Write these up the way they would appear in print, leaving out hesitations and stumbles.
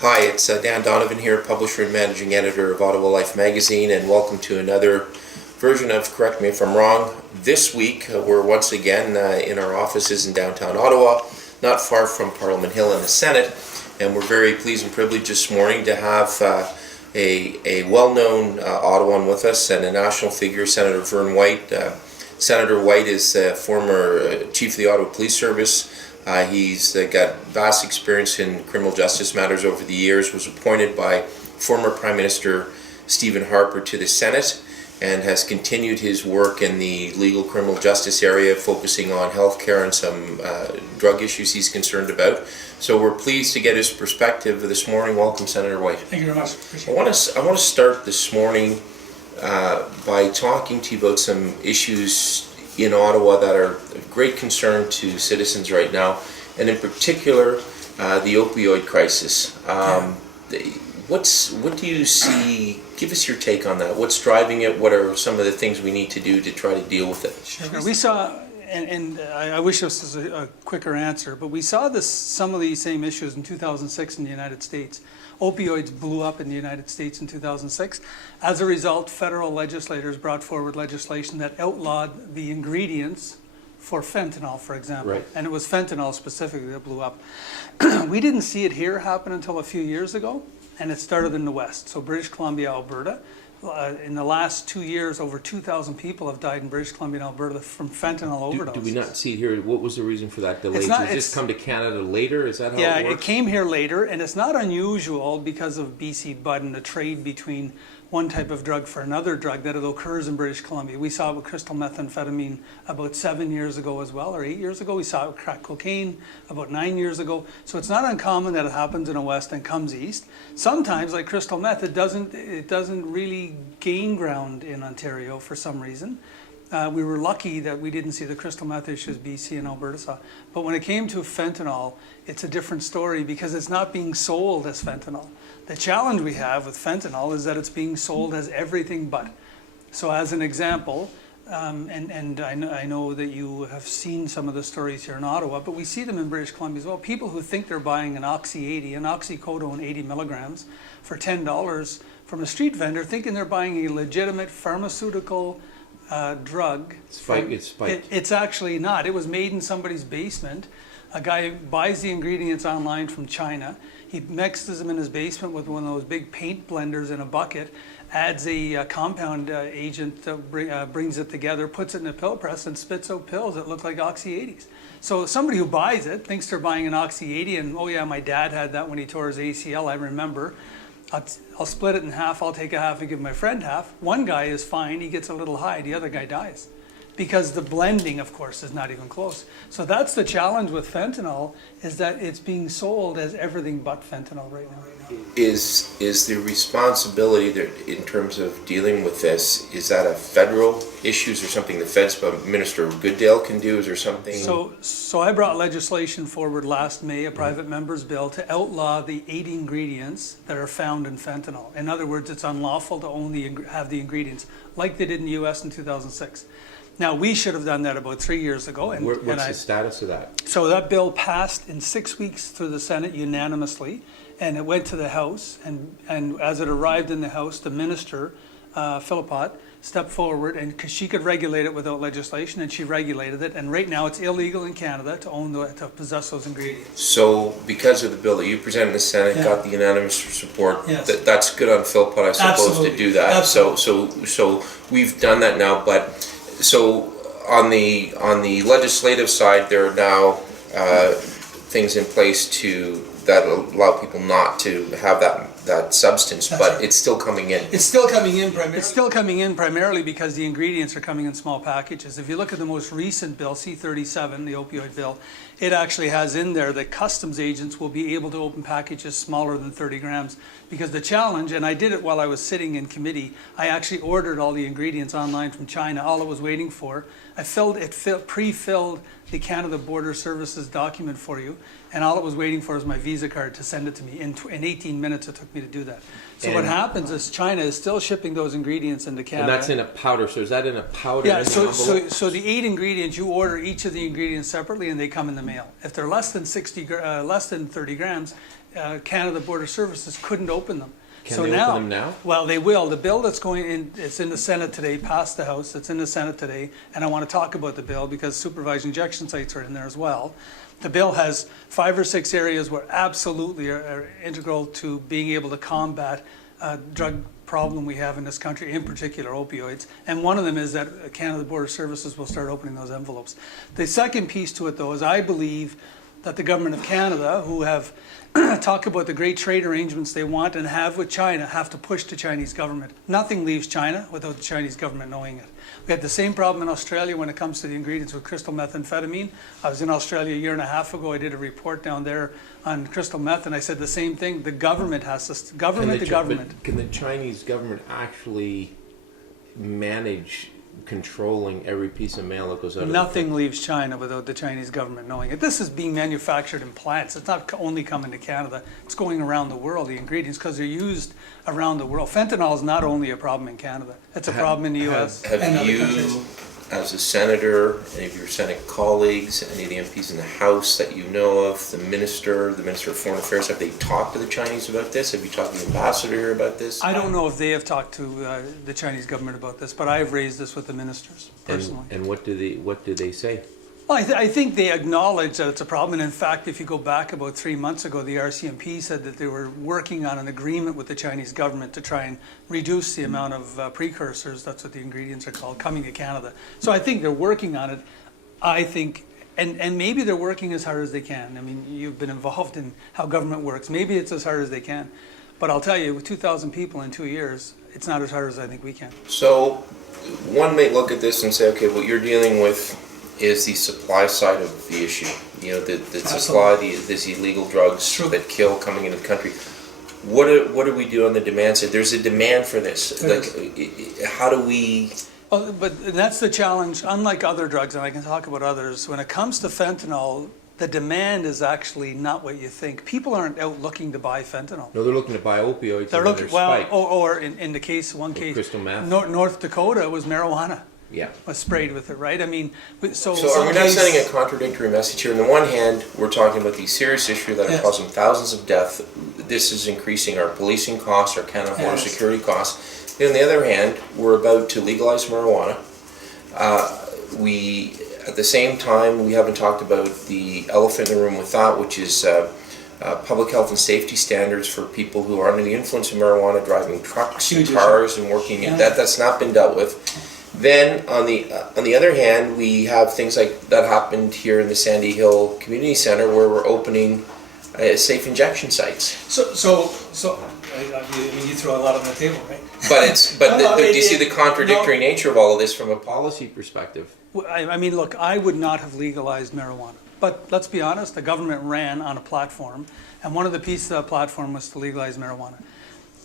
Hi, it's Dan Donovan here, publisher and managing editor of Ottawa Life magazine, and welcome to another version of Correct Me If I'm Wrong. This week, we're once again in our offices in downtown Ottawa, not far from Parliament Hill and the Senate, and we're very pleased and privileged this morning to have a well-known Ottawan with us and a national figure, Senator Vern White. Senator White is former chief of the Ottawa Police Service. He's got vast experience in criminal justice matters over the years, was appointed by former Prime Minister Stephen Harper to the Senate, and has continued his work in the legal criminal justice area, focusing on healthcare and some drug issues he's concerned about. So we're pleased to get his perspective this morning. Welcome, Senator White. Thank you very much. I want to start this morning by talking to you about some issues in Ottawa that are of great concern to citizens right now, and in particular the opioid crisis. What do you see? Give us your take on that. What's driving it? What are some of the things we need to do to try to deal with it? Sure. We saw, and I wish this was a quicker answer, but we saw some of these same issues in 2006 in the United States. Opioids blew up in the United States in 2006. As a result, federal legislators brought forward legislation that outlawed the ingredients for fentanyl, for example. Right. And it was fentanyl specifically that blew up. We didn't see it here happen until a few years ago, and it started in the West. So British Columbia, Alberta. In the last 2 years, over 2,000 people have died in British Columbia and Alberta from fentanyl overdoses. Do we not see it here? What was the reason for that delay? It's Did this come to Canada later? Is that how it works? Yeah, it came here later, and it's not unusual because of BC Bud and the trade between one type of drug for another drug that it occurs in British Columbia. We saw it with crystal methamphetamine about 7 years ago as well, or 8 years ago. We saw it with crack cocaine about 9 years ago. So it's not uncommon that it happens in the West and comes east. Sometimes, like crystal meth, it doesn't really gain ground in Ontario for some reason. We were lucky that we didn't see the crystal meth issues BC and Alberta saw. But when it came to fentanyl, it's a different story because it's not being sold as fentanyl. The challenge we have with fentanyl is that it's being sold as everything but. So as an example, and I know that you have seen some of the stories here in Ottawa, but we see them in British Columbia as well. People who think they're buying an oxycodone 80 milligrams for $10 from a street vendor, thinking they're buying a legitimate pharmaceutical drug. It's actually not. It was made in somebody's basement. A guy buys the ingredients online from China. He mixes them in his basement with one of those big paint blenders in a bucket, adds a compound agent that brings it together, puts it in a pill press, and spits out pills that look like Oxy 80s. So somebody who buys it thinks they're buying an Oxy 80, and oh yeah, my dad had that when he tore his ACL, I remember. I'll split it in half, I'll take a half and give my friend half. One guy is fine, he gets a little high, the other guy dies. Because the blending, of course, is not even close. So that's the challenge with fentanyl, is that it's being sold as everything but fentanyl right now. Is the responsibility there in terms of dealing with this, is that a federal issue? Is there something the feds, Minister Goodale can do? Is there something? So I brought legislation forward last May, a private member's bill, to outlaw the 8 ingredients that are found in fentanyl. In other words, it's unlawful to only have the ingredients, like they did in the U.S. in 2006. Now, we should have done that about 3 years ago. What's the status of that? So that bill passed in 6 weeks through the Senate unanimously, and it went to the House. And as it arrived in the House, the minister, Philippot, stepped forward, and because she could regulate it without legislation, and she regulated it. And right now, it's illegal in Canada to possess those ingredients. So, because of the bill that you presented in the Senate, got the unanimous support. Yes. That's good on Philippot, I suppose, Absolutely. to do that. Absolutely. So we've done that now, but. So on the legislative side, there are now things in place that allow people not to have that substance, That's but right. It's still coming in. It's still coming in primarily. It's still coming in primarily because the ingredients are coming in small packages. If you look at the most recent bill, C-37, the opioid bill, it actually has in there that customs agents will be able to open packages smaller than 30 grams. Because the challenge, and I did it while I was sitting in committee, I actually ordered all the ingredients online from China. All I was waiting for, pre-filled the Canada Border Services document for you, and all it was waiting for is my Visa card to send it to me. In 18 minutes it took me to do that. So what happens is China is still shipping those ingredients into Canada. And that's in a powder, so is that in a powder? Yeah, so the 8 ingredients, you order each of the ingredients separately and they come in the mail. If they're less than 30 grams, Canada Border Services couldn't open them. Can they open them now? Well, they will. The bill that's going in, it's in the Senate today, passed the House, it's in the Senate today, and I want to talk about the bill because supervised injection sites are in there as well. The bill has 5 or 6 areas where absolutely are integral to being able to combat drug problem we have in this country, in particular opioids. And one of them is that Canada Border Services will start opening those envelopes. The second piece to it, though, is I believe that the government of Canada, who have talked about the great trade arrangements they want and have with China, have to push the Chinese government. Nothing leaves China without the Chinese government knowing it. We had the same problem in Australia when it comes to the ingredients with crystal methamphetamine. I was in Australia a year and a half ago. I did a report down there on crystal meth, and I said the same thing. The government has to, government to government. But can the Chinese government actually manage controlling every piece of mail that goes out? Nothing leaves China without the Chinese government knowing it. This is being manufactured in plants. It's not only coming to Canada. It's going around the world, the ingredients, because they're used around the world. Fentanyl is not only a problem in Canada. It's a problem in the U.S. Have and other you, countries. as a senator, any of your Senate colleagues, any of the MPs in the House that you know of, the Minister of Foreign Affairs, have they talked to the Chinese about this? Have you talked to the ambassador about this? I don't know if they have talked to the Chinese government about this, but I have raised this with the ministers personally. And what do they say? Well, I think they acknowledge that it's a problem. And in fact, if you go back about 3 months ago, the RCMP said that they were working on an agreement with the Chinese government to try and reduce the amount of precursors, that's what the ingredients are called, coming to Canada. So I think they're working on it. I think, and maybe they're working as hard as they can. I mean, you've been involved in how government works. Maybe it's as hard as they can. But I'll tell you, with 2,000 people in 2 years, it's not as hard as I think we can. So one may look at this and say, okay, what you're dealing with is the supply side of the issue. You know, the supply, these illegal drugs that kill coming into the country. What do we do on the demand side? There's a demand for this. How do we... Well, but that's the challenge. Unlike other drugs, and I can talk about others, when it comes to fentanyl, the demand is actually not what you think. People aren't out looking to buy fentanyl. No, they're looking to buy opioids. They're looking, well, or in the case, one case, crystal meth. North Dakota was marijuana. Yeah. Was sprayed with it, right? I mean, so are we not sending a contradictory message here? On the one hand, we're talking about these serious issues that are causing thousands of deaths. This is increasing our policing costs, our Canada Border Security costs. Then on the other hand, we're about to legalize marijuana. At the same time, we haven't talked about the elephant in the room with that, which is public health and safety standards for people who are under the influence of marijuana, driving trucks and cars and working in that. That's not been dealt with. Then, on the other hand, we have things like that happened here in the Sandy Hill Community Center, where we're opening safe injection sites. So I mean, you throw a lot on the table, right? But do you see the contradictory nature of all of this from a Policy perspective? I mean, look, I would not have legalized marijuana. But let's be honest, the government ran on a platform, and one of the pieces of that platform was to legalize marijuana.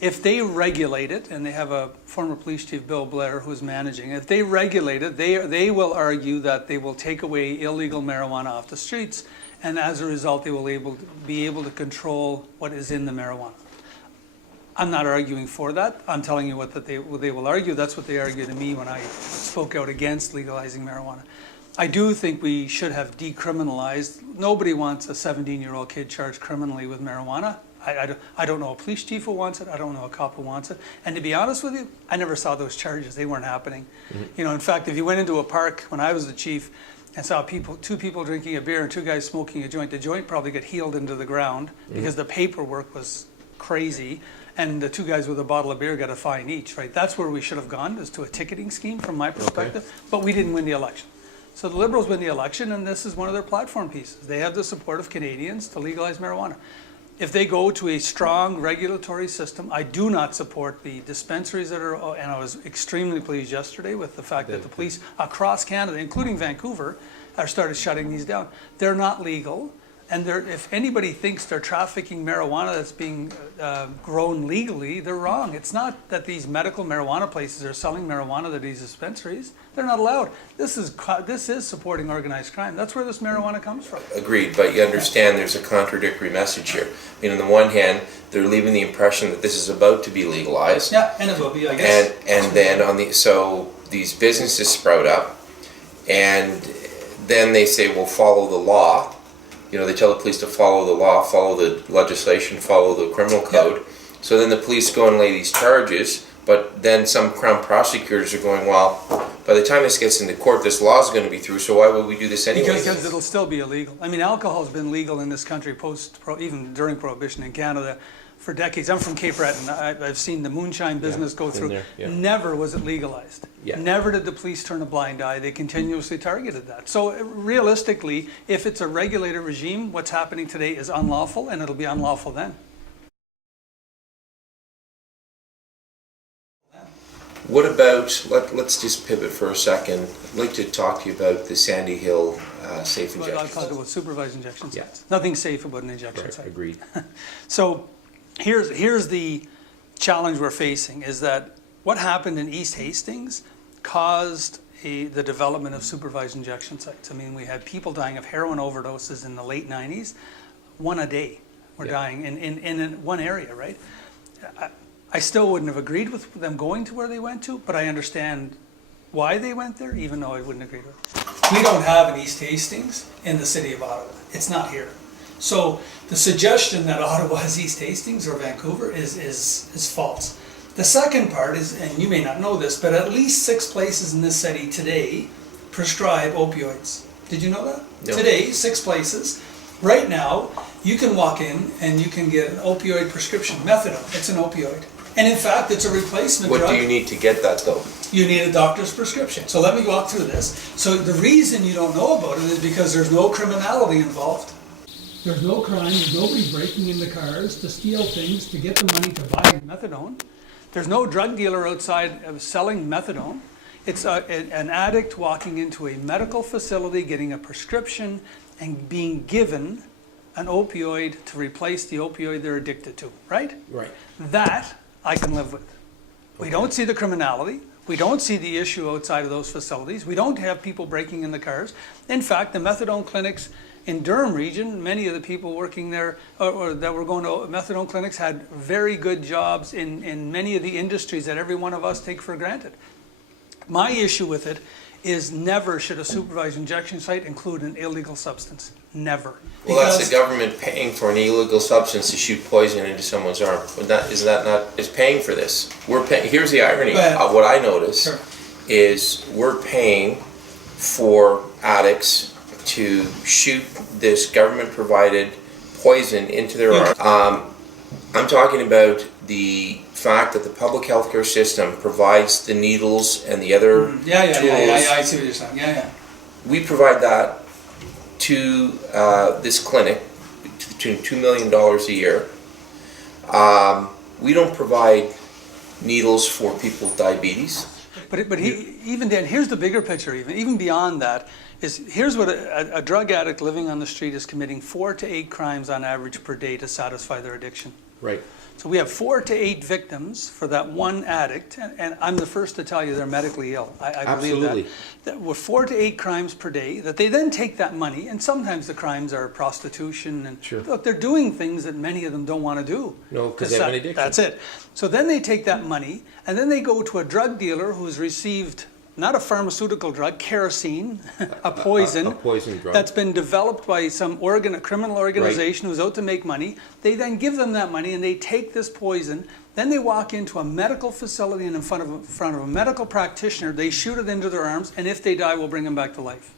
If they regulate it, and they have a former police chief, Bill Blair, who's managing it, if they regulate it, they will argue that they will take away illegal marijuana off the streets, and as a result, they will be able to control what is in the marijuana. I'm not arguing for that. I'm telling you what they will argue. That's what they argued to me when I spoke out against legalizing marijuana. I do think we should have decriminalized. Nobody wants a 17-year-old kid charged criminally with marijuana. I don't know a police chief who wants it. I don't know a cop who wants it. And to be honest with you, I never saw those charges. They weren't happening. Mm-hmm. You know, in fact, if you went into a park when I was the chief and saw two people drinking a beer and 2 guys smoking a joint, the joint probably got heeled into the ground because the paperwork was crazy. And the 2 guys with a bottle of beer got a fine each, right? That's where we should have gone, is to a ticketing scheme from my perspective. Okay. But we didn't win the election. So the Liberals win the election, and this is one of their platform pieces. They have the support of Canadians to legalize marijuana. If they go to a strong regulatory system, I do not support the dispensaries that are, and I was extremely pleased yesterday with the fact that the police across Canada, including Vancouver, have started shutting these down. They're not legal. And if anybody thinks they're trafficking marijuana that's being grown legally, they're wrong. It's not that these medical marijuana places are selling marijuana to these dispensaries. They're not allowed. This is supporting organized crime. That's where this marijuana comes from. Agreed, but you understand there's a contradictory message here. I mean, on the one hand, they're leaving the impression that this is about to be legalized. Yeah, and it will be, I guess. And then so these businesses sprout up, and then they say, well, follow the law. you know, they tell the police to follow the law, follow the legislation, follow the criminal code. So then the police go and lay these charges, but then some Crown prosecutors are going, well, by the time this gets into court, this law is going to be through, so why would we do this anyway? Because it'll still be illegal. I mean, alcohol has been legal in this country even during Prohibition in Canada for decades. I'm from Cape Breton. I've seen the moonshine business go through. there, yeah. Never was it legalized. Yeah. Never did the police turn a blind eye. They continuously targeted that. So realistically, if it's a regulated regime, what's happening today is unlawful, and it'll be unlawful then. What about, let's just pivot for a second. I'd like to talk to you about the Sandy Hill safe But injection I'll talk sites. about supervised injection Yeah. sites. Nothing safe about an injection Right, site. agreed. So here's the challenge we're facing, is that what happened in East Hastings caused the development of supervised injection sites. I mean, we had people dying of heroin overdoses in the late 90s. One a day were Yeah. dying in one area, right? I still wouldn't have agreed with them going to where they went to, but I understand why they went there, even though I wouldn't agree with it. We don't have an East Hastings in the city of Ottawa. It's not here. So the suggestion that Ottawa is East Hastings or Vancouver is false. The second part is, and you may not know this, but at least 6 places in this city today prescribe opioids. Did you know that? No. Today, 6 places. Right now, you can walk in and you can get an opioid prescription, methadone. It's an opioid. And in fact, it's a replacement What drug. do you need to get that though? You need a doctor's prescription. So let me walk through this. So the reason you don't know about it is because there's no criminality involved. There's no crime, there's nobody breaking into cars to steal things to get the money to buy methadone. There's no drug dealer outside selling methadone. It's an addict walking into a medical facility, getting a prescription, and being given an opioid to replace the opioid they're addicted to, right? Right. That I can live with. We don't see the criminality. We don't see the issue outside of those facilities. We don't have people breaking in the cars. In fact, the methadone clinics in Durham region, many of the people working there or that were going to methadone clinics had very good jobs in many of the industries that every one of us take for granted. My issue with it is never should a supervised injection site include an illegal substance. Never. Well, that's the government paying for an illegal substance to shoot poison into someone's arm. Is that not? It's paying for this. We're paying. Here's the irony of what I notice Sure. is we're paying for addicts to shoot this government-provided poison into their arm. I'm talking about the fact that the public healthcare system provides the needles and the other tools. Yeah, I see what you're saying. Yeah. We provide that to this clinic to $2 million a year. We don't provide needles for people with diabetes. But even then, here's the bigger picture. Even beyond that, is here's what a drug addict living on the street is committing 4 to 8 crimes on average per day to satisfy their addiction. Right. So we have 4 to 8 victims for that one addict, and I'm the first to tell you they're medically ill. I believe Absolutely. that with 4 to 8 crimes per day, that they then take that money, and sometimes the crimes are prostitution, and Sure. look, they're doing things that many of them don't want to do. No, because they have an addiction. That's it. So then they take that money, and then they go to a drug dealer who's received not a pharmaceutical drug, kerosene, a poison, A poison drug. that's been developed by some a criminal organization who's out to make money. They then give them that money and they take this poison. Then they walk into a medical facility and in front of a medical practitioner, they shoot it into their arms, and if they die, we'll bring them back to life.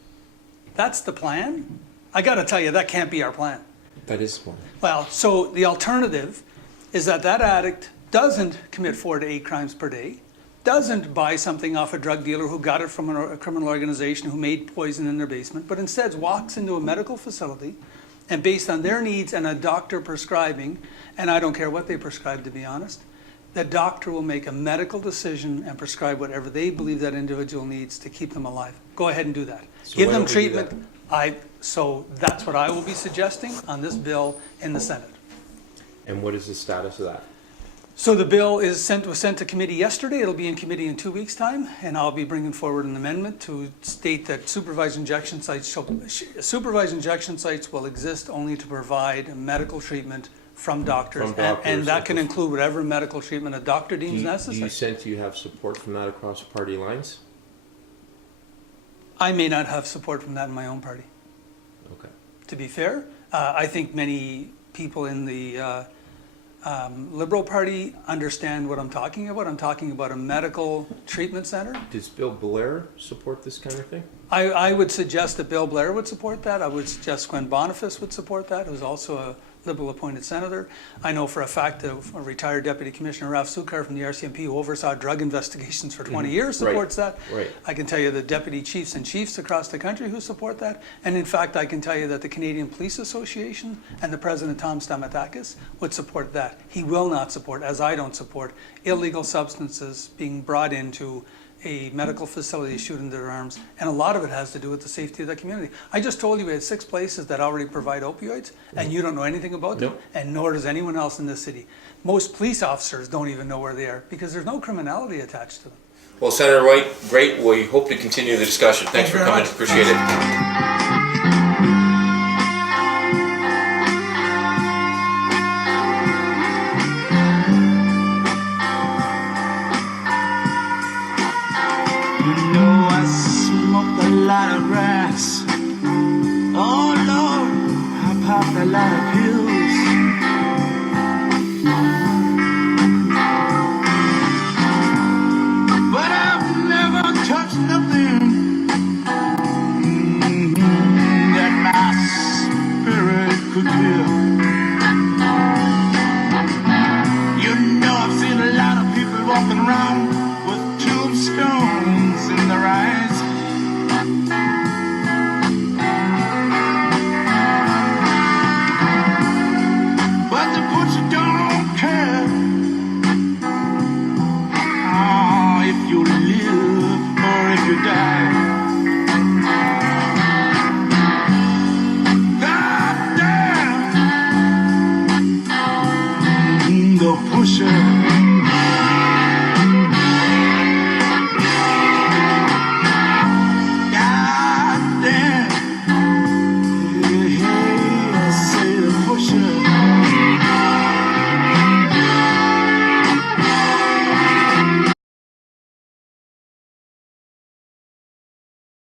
That's the plan? I got to tell you, that can't be our plan. That is one. Well, so the alternative is that addict doesn't commit 4 to 8 crimes per day, doesn't buy something off a drug dealer who got it from a criminal organization who made poison in their basement, but instead walks into a medical facility and based on their needs and a doctor prescribing, and I don't care what they prescribe to be honest, the doctor will make a medical decision and prescribe whatever they believe that individual needs to keep them alive. Go ahead and do that. So Give why them don't we do treatment. So that's what I will be suggesting on this bill in the Senate. And what is the status of that? So the bill was sent to committee yesterday. It'll be in committee in 2 weeks' time, and I'll be bringing forward an amendment to state that supervised injection sites will exist only to provide medical treatment from doctors, and that can include whatever medical treatment a doctor deems necessary. Do you sense you have support from that across party lines? I may not have support from that in my own party. Okay. To be fair, I think many people in the Liberal Party understand what I'm talking about. I'm talking about a medical treatment center. Does Bill Blair support this kind of thing? I would suggest that Bill Blair would support that. I would suggest Gwen Boniface would support that, who's also a Liberal appointed senator. I know for a fact that a retired Deputy Commissioner Ralph Sukar from the RCMP, who oversaw drug investigations for 20 years, supports that. Right. I can tell you the deputy chiefs and chiefs across the country who support that. And in fact, I can tell you that the Canadian Police Association and the President Tom Stamatakis would support that. He will not support, as I don't support, illegal substances being brought into a medical facility shooting their arms, and a lot of it has to do with the safety of the community. I just told you we had 6 places that already provide opioids, and you don't know anything about them, Nope. and nor does anyone else in this city. Most police officers don't even know where they are because there's no criminality attached to them. Well, Senator White, great. We hope to continue the discussion. Thanks for Thank you very coming. much. Appreciate it. You know I smoked a lot of grass. Oh Lord, I popped a lot of pills. But I've never touched nothing that my spirit could kill. You know I've seen a lot of people walking around with tombstones in their eyes. But the butcher don't care. Oh, if you live or if you die. God damn, the pusher